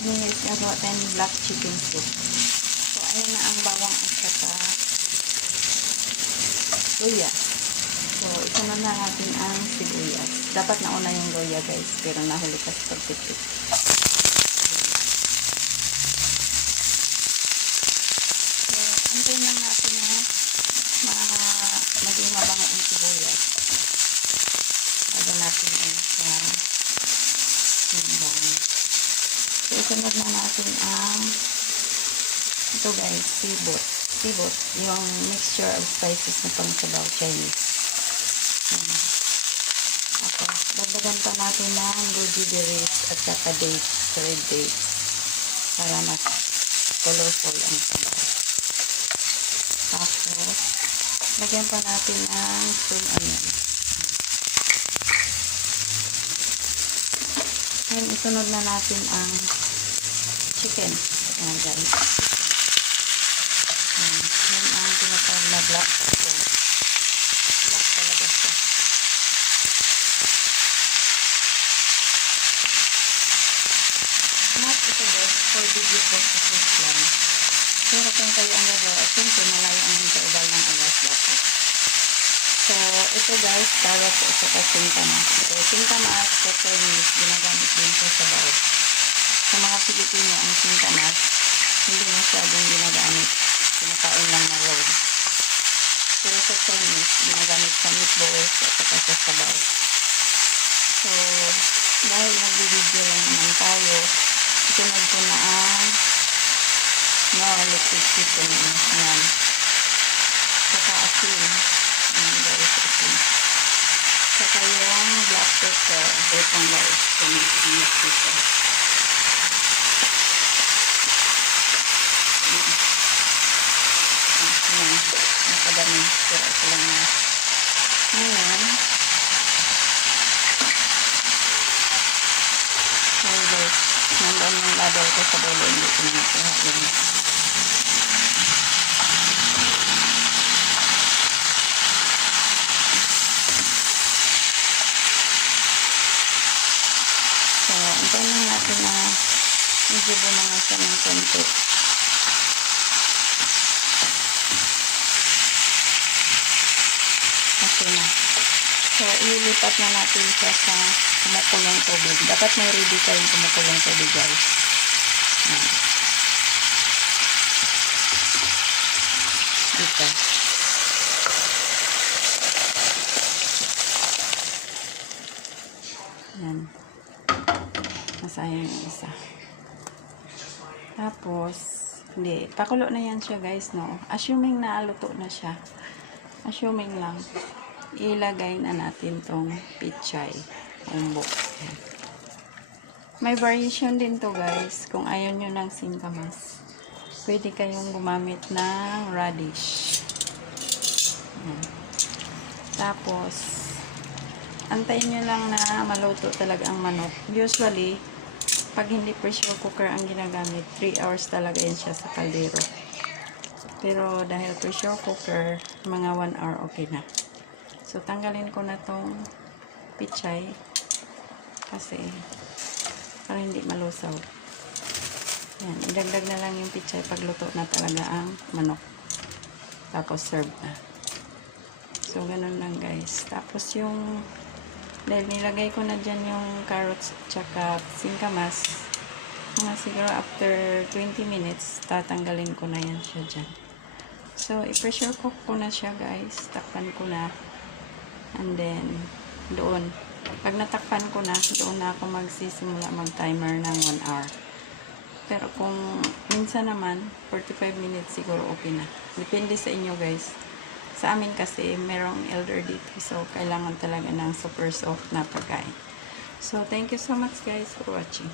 evening guys, gagawa tayo ng black chicken soup. So, ayan na ang bawang at saka luya. So, isunod na natin ang sibuyas. Dapat nauna yung luya guys, pero nahuli ka sa pagpipit. So, antayin lang natin na maging mabango ang sibuyas. Lagyan natin sa bawang. So, isunod na natin ang ito guys, sibot. Sibot, yung mixture of spices na pang-sabaw, Chinese. Tapos, dagdagan pa natin ng goji berries at saka dates, red dates, para mas colorful ang sabaw. Tapos, lagyan pa natin ng spring onion. Ngayon, isunod na natin ang chicken. Ayan guys. Yan ang tinatawag na black chicken. Black talaga siya. Not ito guys, for video purposes lang. Pero kung kayo ang gagawa, siyempre malayo ang interval ng alas dapat. So, ito guys, carrots at saka singkamas. So, singkamas, for Chinese, ginagamit din sa sabaw. Sa mga Pilipino, ang singkamas, hindi masyadong ginagamit. Kinakain lang na raw. Pero sa Chinese, ginagamit sa meatballs at saka sa sabaw. So, dahil nag-video lang naman tayo, isunod ko na ang liquid seasoning. Ayan. Saka asin. Ayan guys, asin. Saka yung black pepper. Itong guys, tumis pepper. Ayan, nakadami. Pero ito lang na. Ngayon, ayan guys, nandun yung ladle ko sa dulo. Hindi ko na nakuha yun. So, antayin lang natin na medyo bumanga siya ng konti. Okay na. So, ililipat na natin siya sa kumukulong tubig. Dapat may ready kayong kumukulong tubig guys. Ayan. Dito. Ayan. Masayang yung isa. Tapos, hindi. Pakulo na yan siya guys, no? Assuming na luto na siya. Assuming lang. Ilagay na natin tong pichay. Umbo. May variation din to guys. Kung ayaw nyo ng singkamas, pwede kayong gumamit ng radish. Ayan. Tapos, antayin nyo lang na maluto talaga ang manok. Usually, pag hindi pressure cooker ang ginagamit, 3 hours talaga yan siya sa kaldero. Pero dahil pressure cooker, mga 1 hour okay na. So, tanggalin ko na tong pichay kasi para hindi malusaw. Yan, idagdag na lang yung pichay pag luto na talaga ang manok. Tapos, serve na. So, ganun lang guys. Tapos, yung dahil nilagay ko na dyan yung carrots tsaka singkamas, mga siguro after 20 minutes, tatanggalin ko na yan siya dyan. So, i-pressure cook ko na siya guys. Takpan ko na. And then, doon. Pag natakpan ko na, doon na ako magsisimula mag-timer ng 1 hour. Pero kung minsan naman, 45 minutes siguro okay na. Depende sa inyo guys. Sa amin kasi, merong elder dito. So, kailangan talaga ng super soft na pagkain. So, thank you so much guys for watching.